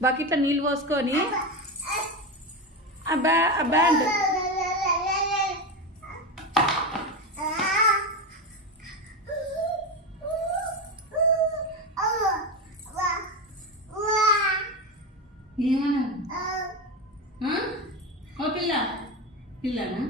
బకెట్లో నీళ్ళు పోసుకొని బ్యాండ్ ఏమన్నా ఓ పిల్ల పిల్లనా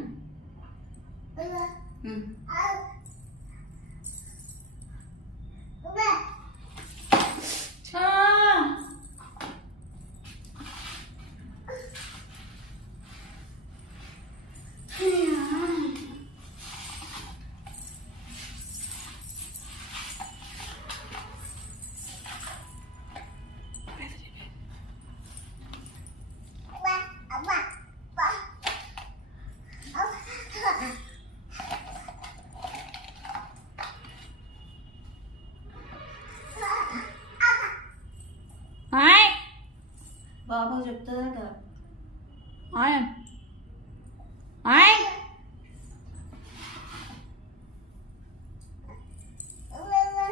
బాబా చెప్తుందట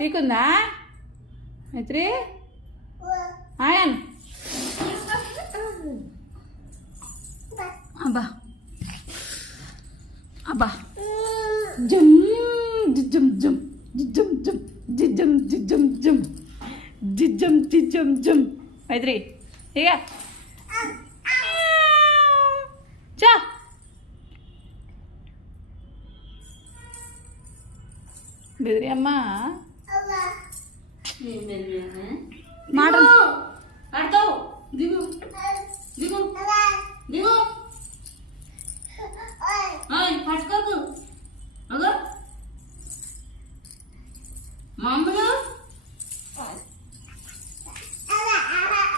నీకుందా మైత్రి ఆయన్ అబ్బా అబ్బా జమ్ జిజమ్ జమ్ జిజమ్ జమ్ జిజమ్ జిజమ్ జమ్ జిజమ్ జిజమ్ జమ్ మైత్రి ఇక చా బెదిరి అమ్మా ఏం తెలియదు మాట